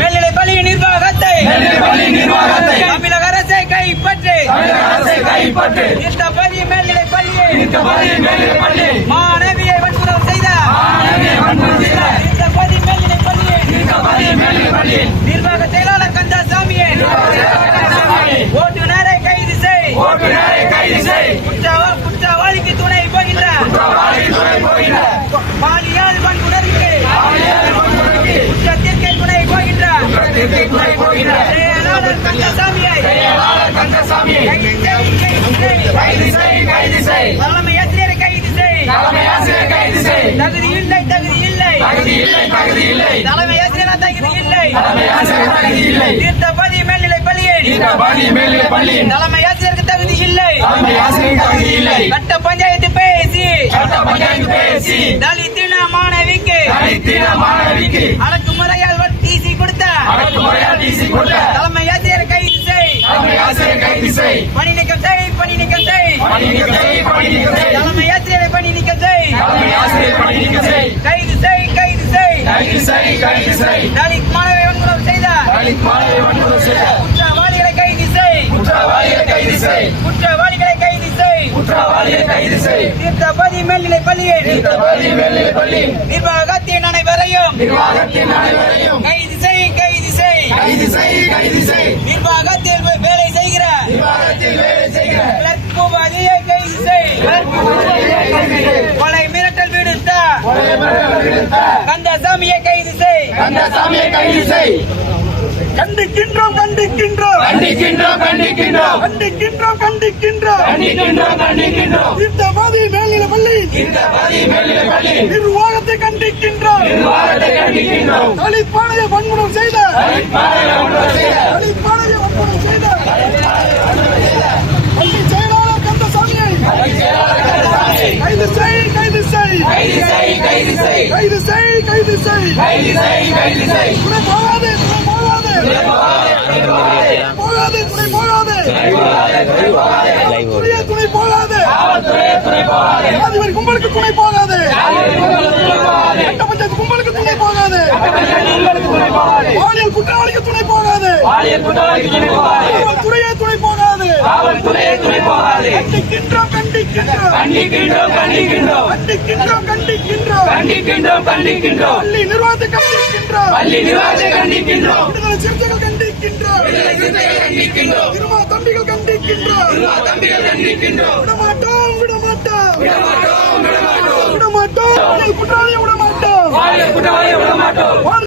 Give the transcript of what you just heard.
மேல்நிலைப் பள்ளி நிர்வாகத்தை தமிழக அரசை கைப்பற்று தீர்த்தபதி மேல்நிலைப் பள்ளி மாணவியை வன்புணர்வு செய்த தீர்த்தபதி மேல்நிலைப் பள்ளி நிர்வாக செயலாளர் கந்தசாமியை ஓட்டுநரை கைது செய் குற்றவாளிக்கு துணை போகின்ற பாலியல் வன்புணர்வுக்கு குற்றத்திற்கு துணை போகின்ற செயலாளர் கந்தசாமியை கைது செய் தலைமை ஆசிரியரை கைது செய் தகுதி இல்லை தலைமை ஆசிரியர் தகுதி இல்லை தீர்த்தபதி மேல்நிலைப் பள்ளி தலைமை ஆசிரியருக்கு தகுதி இல்லை கட்ட பஞ்சாயத்து பேசி தலித்தின மாணவிக்கு அடக்குமுறையால் டிசி கொடுத்த தலைமை ஆசிரியர் கைது செய் பணி நீக்கம் செய் தலைமை ஆசிரியரை பணி நீக்கம் செய் கைது செய் தலித் மாணவை வன்முறை செய்த குற்றவாளிகளை கைது செய் தீர்த்தபதி மேல்நிலைப் பள்ளி நிர்வாகத்தின் அனைவரையும் கைது செய் நிர்வாகத்தில் வேலை செய்கிற கிளர்க் உபாதியை கைது செய் கொலை மிரட்டல் விடுத்த கந்தசாமியை கைது செய் கண்டிக்கின்றோம் தீர்த்தபதி மேல்நிலைப் பள்ளி நிர்வாகத்தை கண்டிக்கின்றோம் தலித் மாணவியை வன்முறை செய்த பள்ளி செயலாளர் கந்தசாமியை கைது செய் கும்பலுக்கு துணை போகாது கும்பலுக்கு துணை போகாது பாலியல் குற்றவாளிக்கு துணை போகாது துணை போகாது கண்டிக்கின்றோம் பள்ளி நிர்வாகத்தை கண்டிக்கின்றோம் விடுதலை சிறுத்தைகள் கண்டிக்கின்றோம் தம்பிகள் கண்டிக்கின்றோம் விடமாட்டோம் குற்றவாளியை விடமாட்டோம்